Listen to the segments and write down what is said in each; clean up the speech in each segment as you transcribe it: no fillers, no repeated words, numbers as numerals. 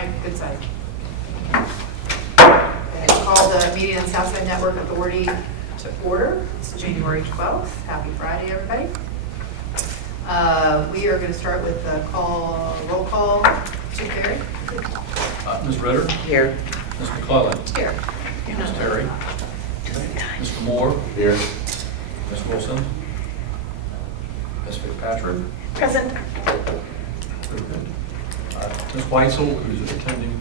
Good side. Okay, call the meeting on Southside Network Authority to order. It's January 12th. Happy Friday, everybody. We are going to start with the roll call. Chief Perry? Ms. Ritter? Here. Ms. McClellan? Here. Ms. Terry? Mr. Moore? Here. Ms. Wilson? Ms. Fitzpatrick? Present. Very good. Ms. Weitzel, who's attending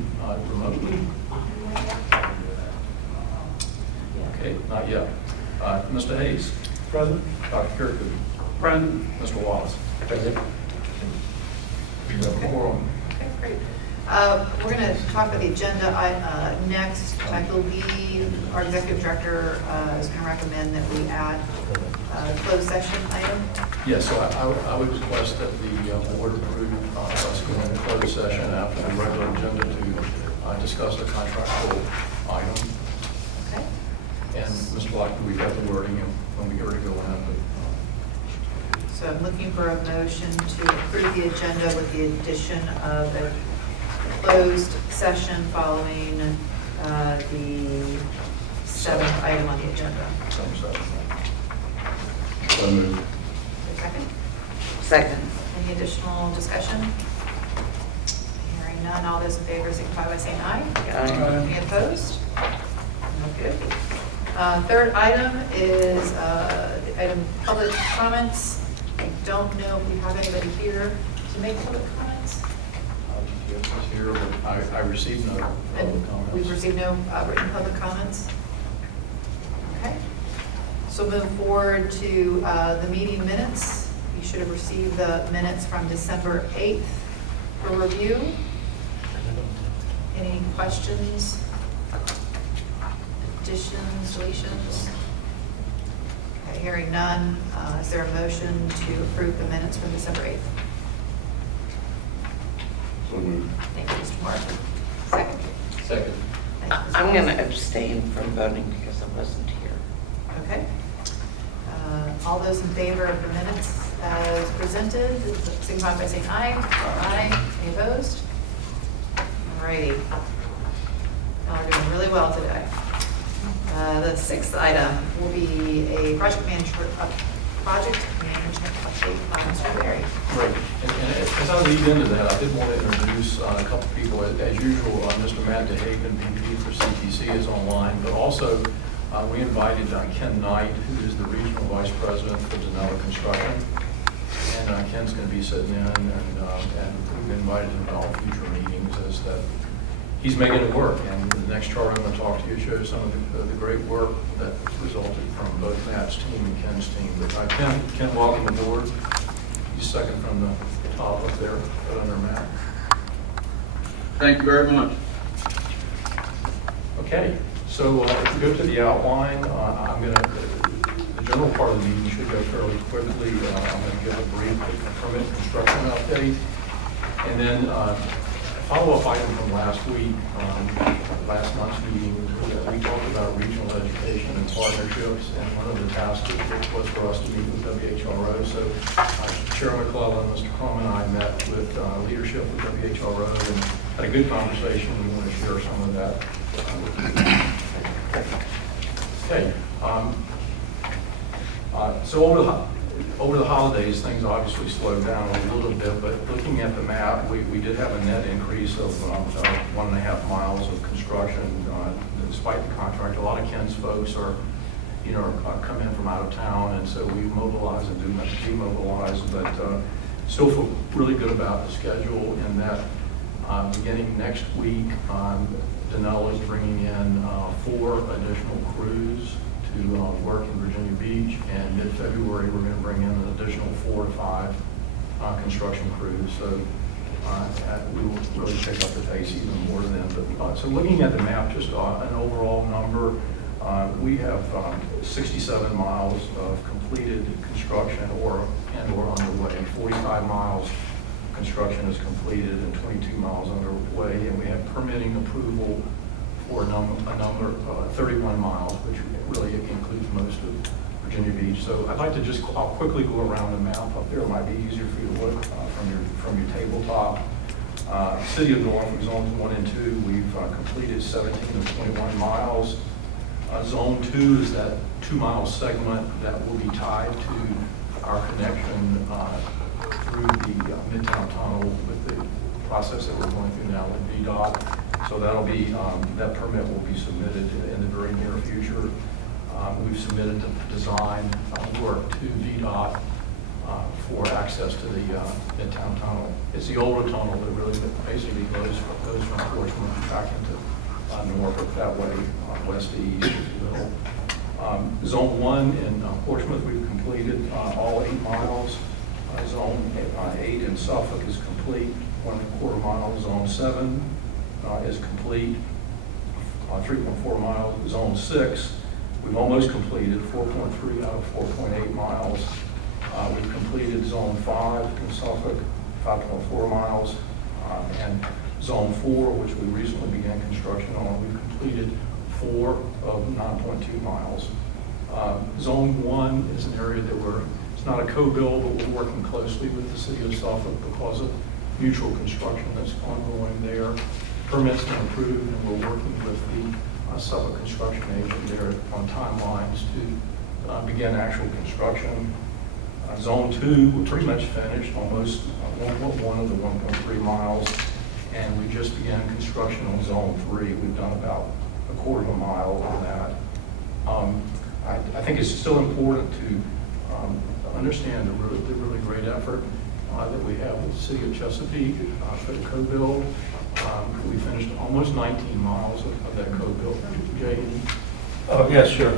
remotely? Okay, not yet. Mr. Hayes? Present. Dr. Kirkwood? Present. Mr. Wallace? Present. You have a quorum. Okay, great. We're going to talk about the agenda next. I believe our executive director is going to recommend that we add a closed session item. Yes, so I would request that the board approve us going into closed session after the regular agenda to discuss a contractual item. Okay. And Mr. Blackman, we've got the wording and when we get ready to go in. So I'm looking for a motion to approve the agenda with the addition of a closed session following the seventh item on the agenda. So So moved. Second? Second. Any additional discussion? Hearing none, all those in favor signify by saying aye. Aye. Any opposed? Okay. Third item is the item public comments. I don't know if we have anybody here to make public comments. Here, but I received no public comments. We've received no written public comments. Okay. So move forward to the meeting minutes. You should have received the minutes from December 8th for review. Any questions? Additions, deletions? Okay, hearing none, is there a motion to approve the minutes from December 8th? So moved. Thank you, Mr. Martin. Second. Second. Thank you, Mr. I'm going Wallace. to abstain from voting because I wasn't here. Okay. All those in favor of the minutes as presented, signify by saying aye. Aye. Any opposed? All righty. We're doing really well today. The sixth item will be a project management update by Mr. Berry. Great. And as I lead into that, I did want to introduce a couple of people. As usual, Mr. Matt DeHagen, VP for CTC, is online, but also we invited Ken Knight, who is the Regional Vice President for Denella Construction. And Ken's going to be sitting in, and we've invited him to all future meetings as that he's making it work. And the next chart I'm going to talk to you shows some of the great work that resulted from both Matt's team and Ken's team. But Ken, welcome aboard. He's second from the top up there, put under Matt. Thank you very much. Okay, so if we go to the outline, the general part of the meeting should go fairly quickly. I'm going to give a brief permit construction update. And then follow-up item from last week, last month's meeting, we talked about regional education and partnerships, and one of the tasks was for us to meet with WHRO. So Chairman McClellan, Mr. Crum, and I met with leadership with WHRO and had a good conversation. We want to share some of that with you. Okay. So over the holidays, things obviously slowed down a little bit, but looking at the map, we did have a net increase of 1.5 miles of construction despite the contract. A lot of Ken's folks are come in from out of town, and so we mobilize and demobilize, but still feel really good about the schedule in that beginning next week, Denella is bringing in 4 additional crews to work in Virginia Beach, and mid-February we're going to bring in an additional 4 to 5 construction crews. So we will really pick up the pace even more then. But so looking at the map, just an overall number, we have 67 miles of completed construction or underway. 45 miles construction is completed and 22 miles underway, and we have permitting approval for a number 31 miles, which really includes most of Virginia Beach. So I'd like to I'll quickly go around the map up there. It might be easier for you to look from your tabletop. City of Norfolk, zones 1 and 2, we've completed 17 of 21 miles. Zone 2 is that 2-mile segment that will be tied to our connection through the Midtown Tunnel with the process that we're going through now with VDOT. So that'll be, that permit will be submitted in the very near future. We've submitted the design work to VDOT for access to the Midtown Tunnel. It's the older tunnel that really basically goes from Portsmouth back into Norfolk that way, west to east, if you will. Zone 1 in Portsmouth, we've completed all 8 miles. Zone 8 in Suffolk is complete, 1.25 miles. Zone 7 is complete, 3.4 miles. Zone 6, we've almost completed 4.3 out of 4.8 miles. We've completed Zone 5 in Suffolk, 5.4 miles. And Zone 4, which we recently began construction on, we've completed 4 of 9.2 miles. Zone 1 is an area that it's not a co-build, but we're working closely with the City of Suffolk because of mutual construction that's ongoing there. Permits been approved, and we're working with the Suffolk construction agent there on timelines to begin actual construction. Zone 2, we're pretty much finished, almost 1.1 of the 1.3 miles, and we just began construction on Zone 3. We've done about 1/4 mile of that. I think it's still important to understand the really great effort that we have with the City of Chesapeake for the co-build. We finished almost 19 miles of that co-build. Jay? Oh, yes, sure.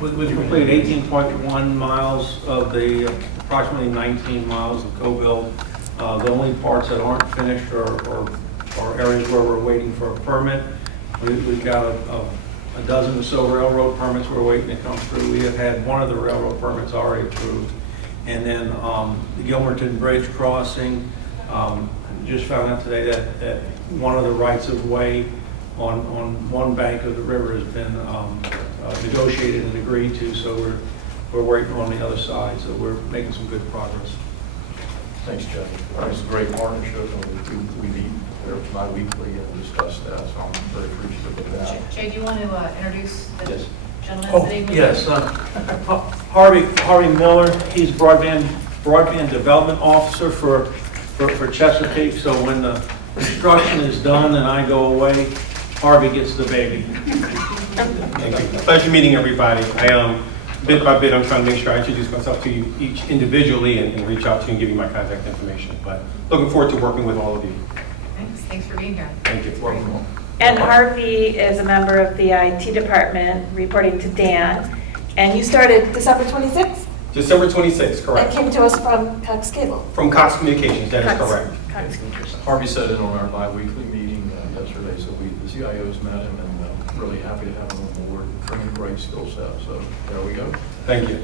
We've completed 18.1 miles of the approximately 19 miles of co-build. The only parts that aren't finished are areas where we're waiting for a permit. We've got a dozen or so railroad permits we're waiting to come through. We have had one of the railroad permits already approved. And then the Gilmerton Bridge crossing, just found out today that one of the rights of way on one bank of the river has been negotiated and agreed to, so we're waiting on the other side, so we're making some good progress. Thanks, Jeff. It's a great partnership, and we meet bi-weekly and discuss that, so I'm very appreciative of that. Jay, do you want to introduce the Yes. gentleman Oh, sitting with yes, you? Harvey Miller, he's broadband development officer for Chesapeake, so when the construction is done and I go away, Harvey gets the baby. Thank you. Pleasure meeting everybody. Bit by bit, I'm trying to make sure I introduce myself to you each individually and reach out to you and give you my contact information. But looking forward to working with all of you. Thanks for being here. Thank you. Welcome. And Harvey is a member of the IT department, reporting to Dan. And you started December 26th? December 26th, That correct. came to us from Cox Cable. From Cox Communications, that is correct. Cox Communications. Harvey said it on our bi-weekly meeting yesterday, so the CIOs met him, and really happy to have him on board, bringing a great skill set, so there we go. Thank you.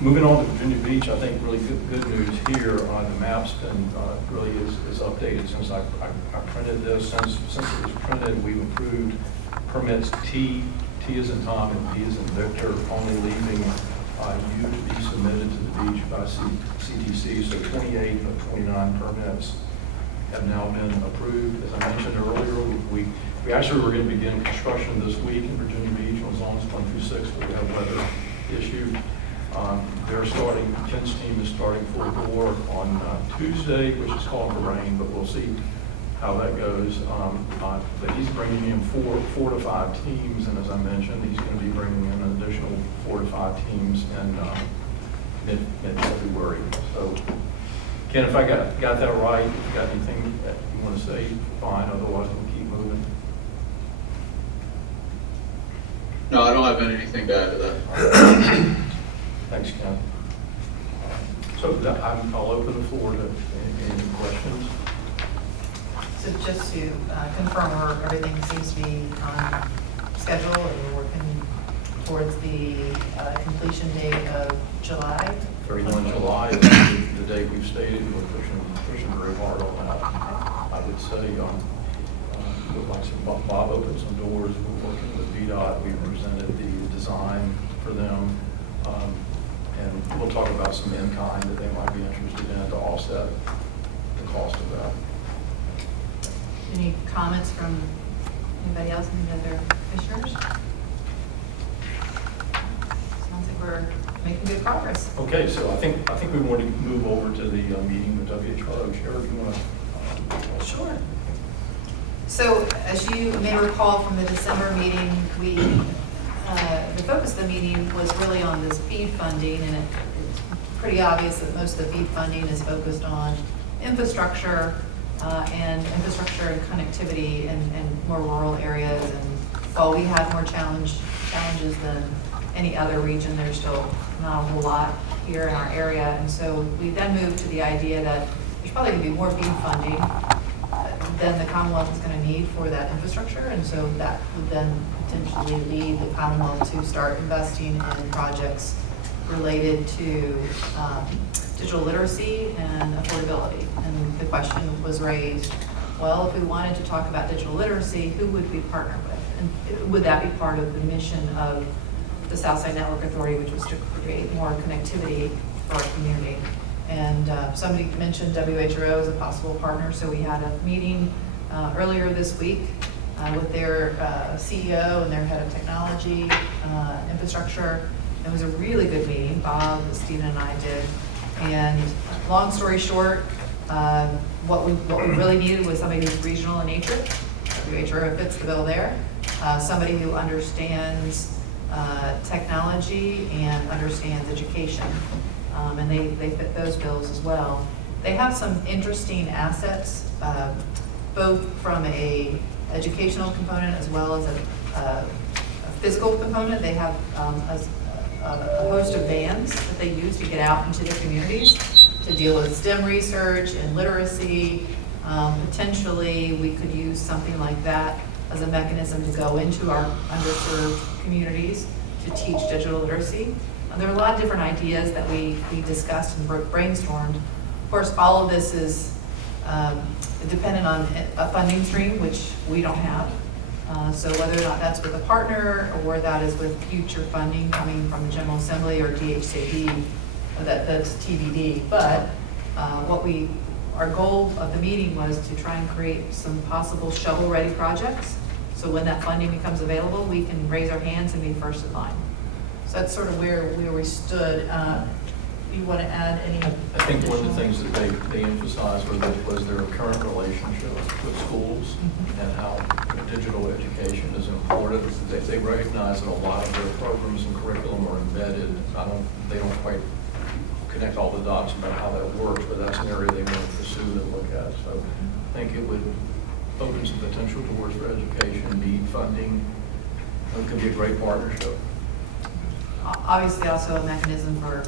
Moving on to Virginia Beach, I think really good news here. The map's been really is updated since I printed this. Since it was printed, we've approved permits T is in Tom, and B is in Victor, only leaving U to be submitted to the beach by CTC. So 28 of 29 permits have now been approved. As I mentioned earlier, we actually were going to begin construction this week in Virginia Beach on zones 1 through 6, but we have weather issue. Ken's team is starting full bore on Tuesday, which is calling for rain, but we'll see how that goes. But he's bringing in four to five teams, and as I mentioned, he's going to be bringing in an additional 4 to 5 teams in mid-February. So, Ken, if I got that right, if you got anything that you want to say, fine. Otherwise, we'll keep moving. No, I don't have anything to add to that. Thanks, Ken. So I'll open the floor to any questions. So just to confirm, everything seems to be on schedule, and we're working towards the completion date of July? 31 July is the date we've stated. We're pushing very hard on that. I would say, like Bob opened some doors. We're working with VDOT. We presented the design for them. And we'll talk about some in-kind that they might be interested in to offset cost of that. Any comments from anybody else, any other commissioners? Sounds like we're making good progress. Okay, so I think we want to move over to the meeting with WHRO. Sheriff, you want to? Sure. So as you may recall from the December meeting, the focus of the meeting was really on this BEAD funding, and it's pretty obvious that most of the BEAD funding is focused on infrastructure and connectivity in more rural areas. And while we have more challenges than any other region, there's still not a whole lot here in our area. And so we then moved to the idea that there's probably going to be more BEAD funding than the Commonwealth is going to need for that infrastructure. And so that would then potentially lead the Commonwealth to start investing in projects related to digital literacy and affordability. And the question was raised, well, if we wanted to talk about digital literacy, who would we partner with? And would that be part of the mission of the Southside Network Authority, which was to create more connectivity for our community? And somebody mentioned WHRO as a possible partner, so we had a meeting earlier this week with their CEO and their head of technology, infrastructure. It was a really good meeting. Bob, Stephen, and I did. And long story short, what we really needed was somebody who's regional in nature. WHRO fits the bill there. Somebody who understands technology and understands education. And they fit those bills as well. They have some interesting assets, both from a educational component as well as a physical component. They have a host of vans that they use to get out into the communities to deal with STEM research and literacy. Potentially, we could use something like that as a mechanism to go into our underserved communities to teach digital literacy. There are a lot of different ideas that we discussed and brainstormed. Of course, all of this is dependent on a funding stream, which we don't have. So whether or not that's with a partner or that is with future funding coming from the General Assembly or DHCD, that's TBD. But our goal of the meeting was to try and create some possible shovel-ready projects. So when that funding becomes available, we can raise our hands and be first in line. So that's sort of where we stood. You want to add any? I think one of the things that they emphasized was their current relationship with schools and how digital education is important. They recognize that a lot of their programs and curriculum are embedded. They don't quite connect all the dots about how that works, but that's an area they want to pursue and look at. So I think it would open some potential doors for education, BEAD funding. It could be a great partnership. Obviously also a mechanism for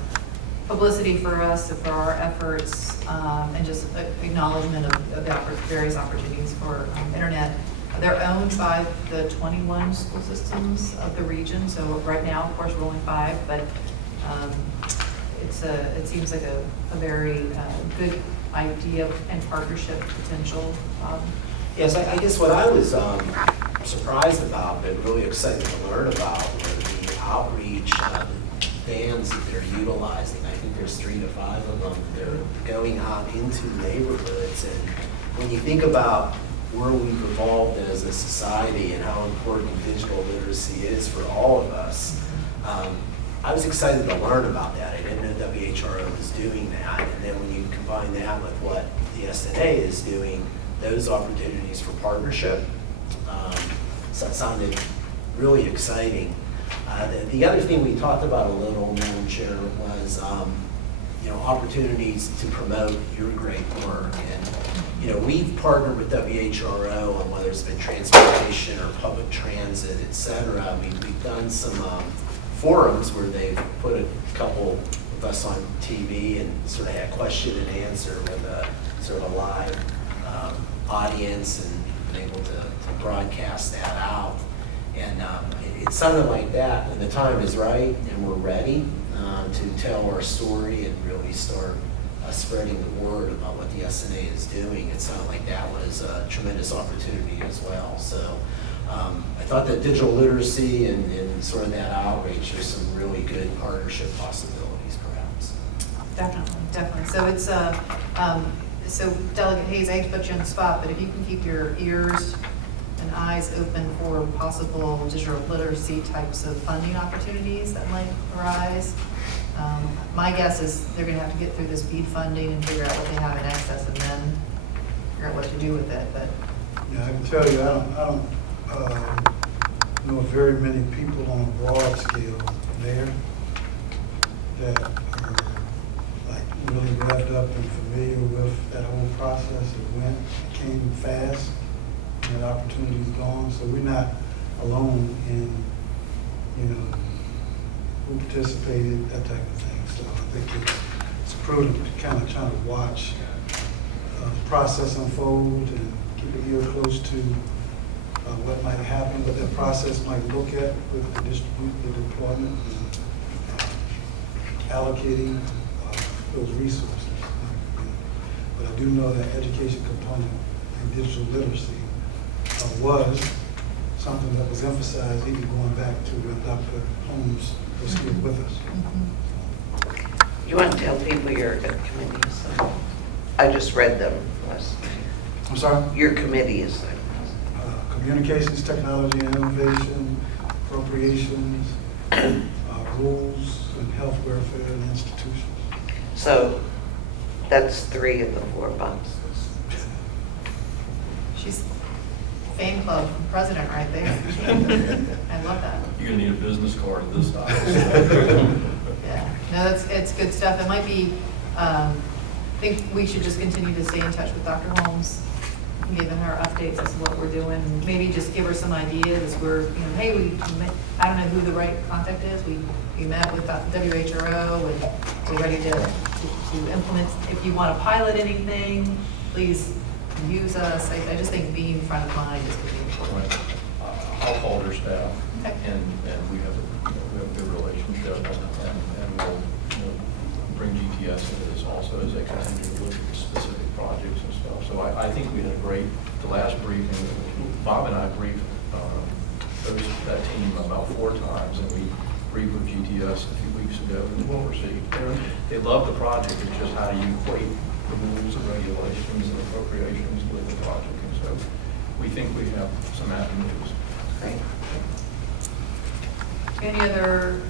publicity for us, for our efforts, and just acknowledgement of the various opportunities for internet. They're owned by the 21 school systems of the region. So right now, of course, we're only 5, but it seems like a very good idea and partnership potential. Yes, I guess what I was surprised about, but really excited to learn about, were the outreach vans that they're utilizing. I think there's 3 to 5 of them. They're going out into neighborhoods, and when you think about where we've evolved as a society and how important digital literacy is for all of us, I was excited to learn about that. I didn't know WHRO was doing that, and then when you combine that with what the SNA is doing, those opportunities for partnership, so it sounded really exciting. The other thing we talked about a little, Madam Chair, was opportunities to promote your great work. And we've partnered with WHRO on whether it's been transportation or public transit, et cetera. We've done some forums where they've put a couple of us on TV and sort of had question and answer with a sort of a live audience and been able to broadcast that out. And it sounded like that when the time is right and we're ready to tell our story and really start spreading the word about what the SNA is doing. It sounded like that was a tremendous opportunity as well. So I thought that digital literacy and sort of that outreach, there's some really good partnership possibilities perhaps. Definitely. So so Delegate Hayes, I hate to put you on the spot, but if you can keep your ears and eyes open for possible digital literacy types of funding opportunities that might arise. My guess is they're gonna have to get through this BEAD funding and figure out what they have in excess and then figure out what to do with it, but. Yeah, I can tell you, I don't know very many people on a broad scale there that are like really revved up and familiar with that whole process. It came fast, and that opportunity's gone, so we're not alone in, who participated, that type of thing. So I think it's prudent to kind of try to watch the process unfold and keep an ear close to what might happen, what that process might look at with the deployment and allocating those resources. But I do know that education component and digital literacy was something that was emphasized even going back to when Dr. Holmes was here with us. You want to tell people your committees? I just read them last night. I'm sorry? Your committee is Communications, technology and innovation, appropriations, rules, and health, welfare, and institutions. So that's 3 of the 4 boxes. She's fan club president right there. I love that. You're gonna need a business card at this time. Yeah, no, it's good stuff. It might be, I think we should just continue to stay in touch with Dr. Holmes, giving her updates as to what we're doing. Maybe just give her some ideas. Hey, I don't know who the right contact is. We met with WHRO and we're ready to implement. If you want to pilot anything, please use us. I just think being front of mind is going to be important. I'll call their staff, Okay. and we have a good relationship, and we'll bring GTS into this also as they continue to look at specific projects and stuff. So I think we had the last briefing, Bob and I briefed that team about 4 times, and we briefed with GTS a few weeks ago, and we'll proceed. They love the project, it's just how do you equate the rules and regulations and appropriations with the project, and so we think we have some avenues. Great. Any other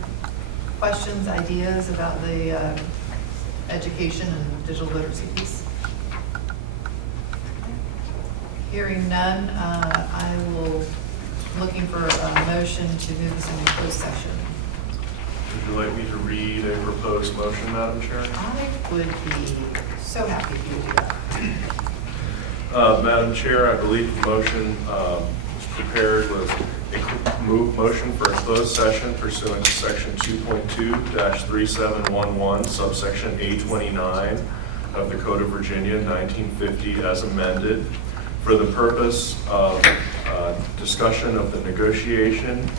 questions, ideas about the education and digital literacy piece? Hearing none, I will, looking for a motion to move this into closed session. Would you like me to read a proposed motion, Madam Chair? I would be so happy if you would do that. Madam Chair, I believe the motion was prepared was a motion for a closed session pursuant to section 2.2-3711, subsection A29 of the Code of Virginia 1950 as amended for the purpose of discussion of the negotiation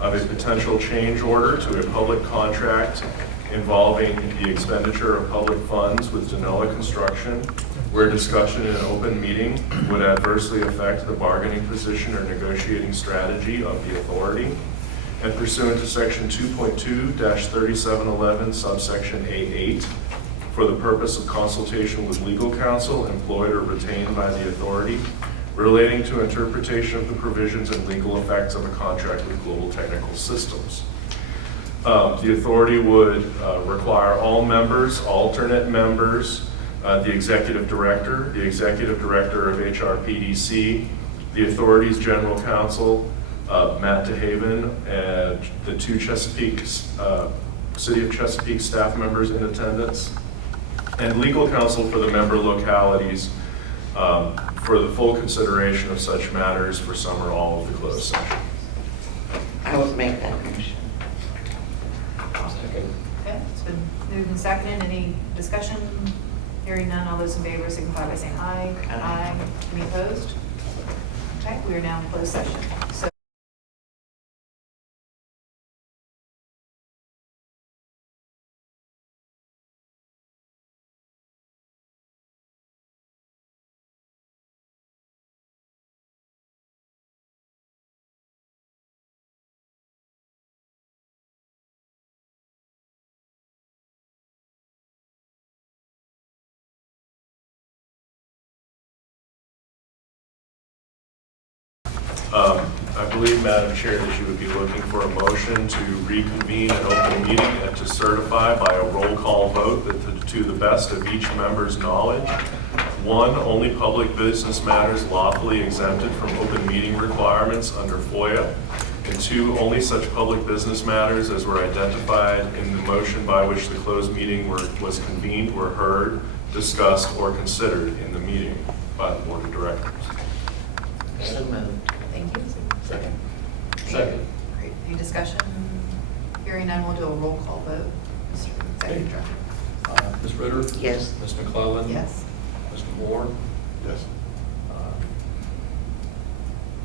of a potential change order to a public contract involving the expenditure of public funds with Genoa Construction, where discussion in an open meeting would adversely affect the bargaining position or negotiating strategy of the authority, and pursuant to section 2.2-3711, subsection A8, for the purpose of consultation with legal counsel employed or retained by the authority relating to interpretation of the provisions and legal effects of a contract with Global Technical Systems. The authority would require all members, alternate members, the executive director of HRPDC, the authority's general counsel, Matt DeHaven, and the 2 City of Chesapeake staff members in attendance, and legal counsel for the member localities for the full consideration of such matters for some or all of the closed session. I would make that motion. Okay, it's been moved and seconded. Any discussion? Hearing none, all those in favor signify by saying aye. Aye. Any opposed? Okay, we are now in closed session. So I believe, Madam Chair, that you would be looking for a motion to reconvene an open meeting and to certify by a roll call vote that to the best of each member's knowledge, 1, only public business matters lawfully exempted from open meeting requirements under FOIA, and 2, only such public business matters as were identified in the motion by which the closed meeting was convened were heard, discussed, or considered in the meeting by the Board of Directors. So moved. Thank you. Second. Great. Any discussion? Hearing none, we'll do a roll call vote. Mr. Executive Director. Ms. Ritter? Yes. Ms. McClellan? Yes. Mr. Moore? Yes.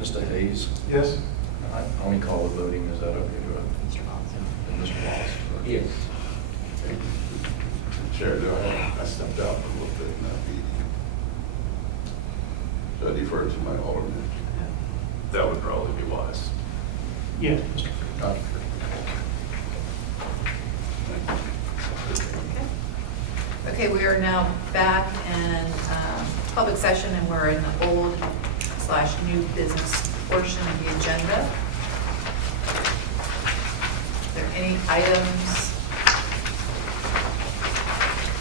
Mr. Hayes? Yes? I only call the voting, is that okay to it? Mr. Wallace. And Mr. Wallace? Yes. Chair, I stepped out a little bit in that meeting. So I defer to my alternate. That would probably be wise. Yeah. Okay, we are now back in public session, and we're in the old/new business portion of the agenda. Are there any items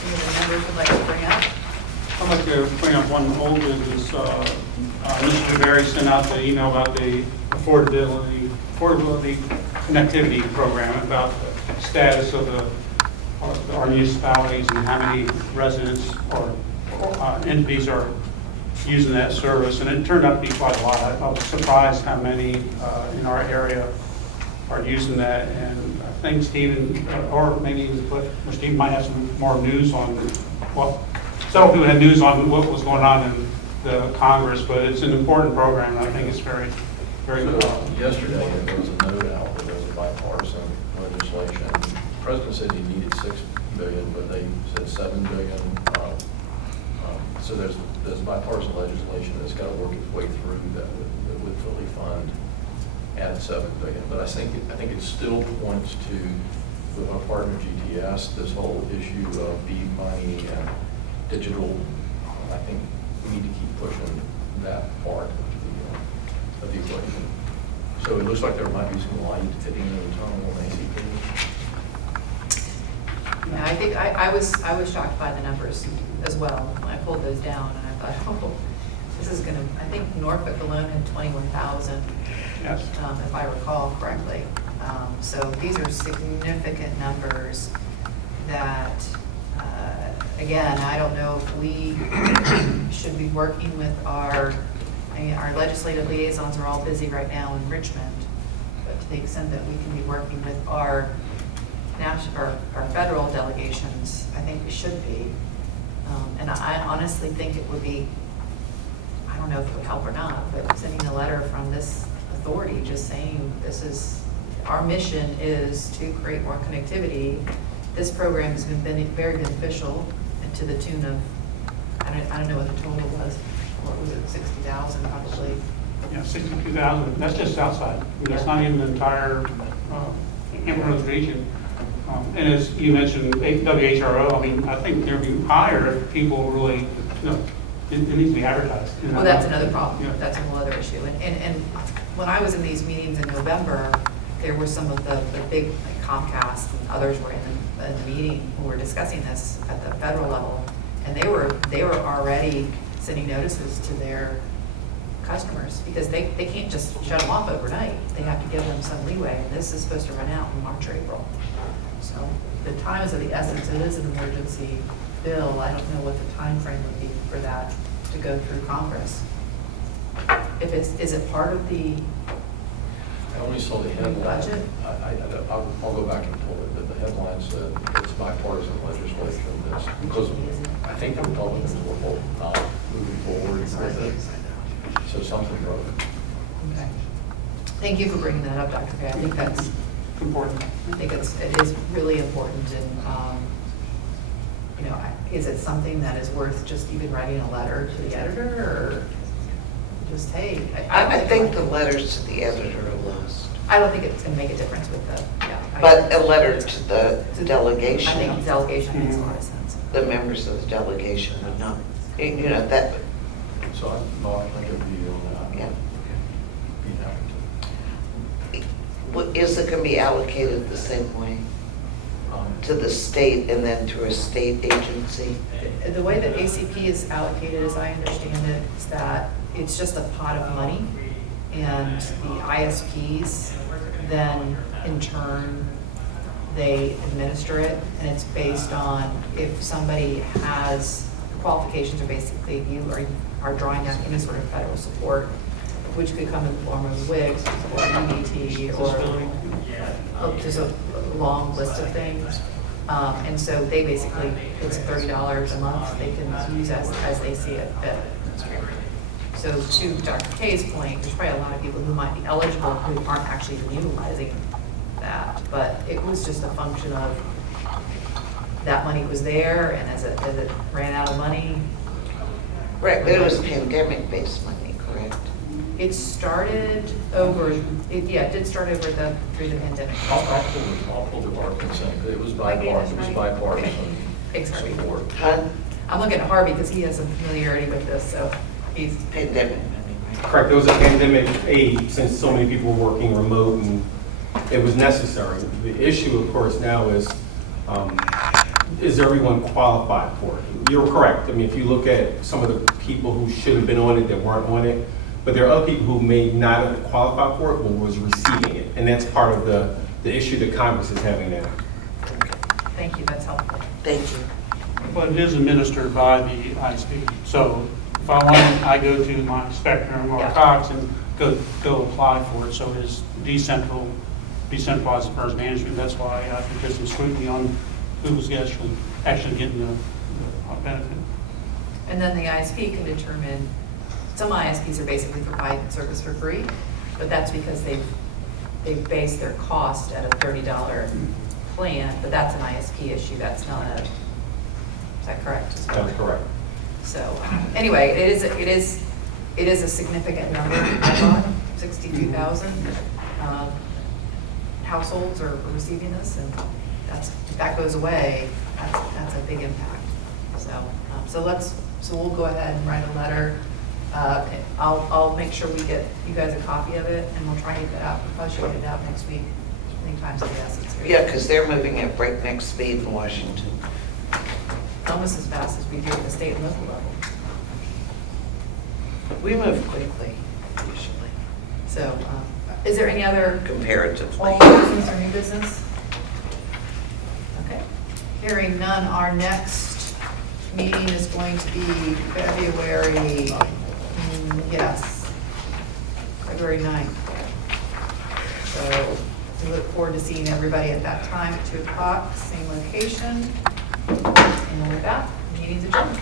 any of the members would like to bring up? I'd like to bring up one old business. Mr. DeBerry sent out the email about the affordability connectivity program, about the status of our municipalities and how many residents or entities are using that service. And it turned out to be quite a lot. I was surprised how many in our area are using that. And I think Stephen, or maybe Steve might have some more news on what. Several people had news on what was going on in the Congress, but it's an important program, and I think it's very, very good. Yesterday, there was a note out that there was a bipartisan legislation. The president said he needed $6 billion, but they said $7 billion. So there's bipartisan legislation that's got to work its way through that would fully fund at $7 billion. But I think it still points to, with our partner GTS, this whole issue of BEAD money and digital. I think we need to keep pushing that part of the equation. So it looks like there might be some light at the end of the tunnel on ACP. Yeah, I think I was shocked by the numbers as well when I pulled those down, and I thought, oh, this is going to. I think Norfolk alone had 21,000, Yes. If I recall correctly. So these are significant numbers that. Again, I don't know if we should be working with our legislative liaisons are all busy right now in Richmond, but to the extent that we can be working with our federal delegations, I think we should be. And I honestly think it would be, I don't know if it would help or not, but sending a letter from this authority just saying our mission is to create more connectivity. This program has been very beneficial, and to the tune of, I don't know what the total was. What was it, 60,000 probably? Yeah, 62,000. That's just Southside. I mean, that's not even the entire Amherst region. And as you mentioned, WHRO, I mean, I think they're being higher if people really, it needs to be advertised. Well, that's another problem. Yeah. That's a whole other issue. And when I was in these meetings in November, there were some of the big, like Comcast and others were in the meeting who were discussing this at the federal level, and they were already sending notices to their customers because they can't just shut them off overnight. They have to give them some leeway, and this is supposed to run out in March or April. So the time is of the essence. It is an emergency bill. I don't know what the time frame would be for that to go through Congress. Is it part of the I only saw the headline. budget? I'll go back and pull it, but the headline said it's bipartisan legislation. Because I think the Republicans were not moving forward with it. So something broke. Okay. Thank you for bringing that up, Dr. Kay. I think that's Important. I think it is really important, and is it something that is worth just even writing a letter to the editor, or just hey? I think the letters to the editor are lost. I don't think it's going to make a difference with the But a letter to the delegation. I think the delegation makes a lot of sense. The members of the delegation would not, that. So I'm not going to be on that. Yeah. be happy Is it going to be allocated the same way to. to the state and then to a state agency? The way that ACP is allocated, as I understand it, is that it's just a pot of money, and the ISPs then, in turn, they administer it, and it's based on if somebody has, qualifications are basically if you are drawing down any sort of federal support, which could come in the form of WIGs or EBT or just a long list of things. And so they basically, it's $30 a month they can use as they see it fit. So to Dr. K's point, there's probably a lot of people who might be eligible who aren't actually utilizing that, but it was just a function of that money was there, and as it ran out of money. Right, but it was pandemic-based money, correct? It started over, it did start over through the pandemic. I'll pull the bar consent, it was bipartisan. Thanks, Harvey. support. Huh? I'm looking at Harvey because he has some familiarity with this, so he's. Pandemic money, right? Correct, there was a pandemic aid since so many people were working remote and it was necessary. The issue, of course, now is everyone qualified for it? You're correct. I mean, if you look at some of the people who should have been on it that weren't on it, but there are other people who may not have qualified for it but was receiving it. And that's part of the issue that Congress is having now. Thank you, that's helpful. Thank you. But it is administered by the ISP. So if I want, I go to my Spectrum or Yeah. Cox and go apply for it. So it is decentralized as far as management. That's why I think there's some scrutiny on who was actually getting the benefit. And then the ISP can determine, some ISPs are basically providing service for free, but that's because they've based their cost at a $30 plan, but that's an ISP issue, that's not a, is that correct? That's correct. So, anyway, it is a significant number, I thought, 62,000 households are receiving this, and if that goes away, that's a big impact. So we'll go ahead and write a letter. I'll make sure we get you guys a copy of it, and we'll try and get that out. We'll probably should get it out next week. Many times I guess it's Yeah, because they're moving at breakneck speed in Washington. almost as fast as we do at the state and local level. We move quickly, usually, So, is there any other comparatively. old business or new business? Okay. Hearing none, our next meeting is going to be February 9th. So we look forward to seeing everybody at that time at 2 o'clock, same location. And with that, meeting's adjourned.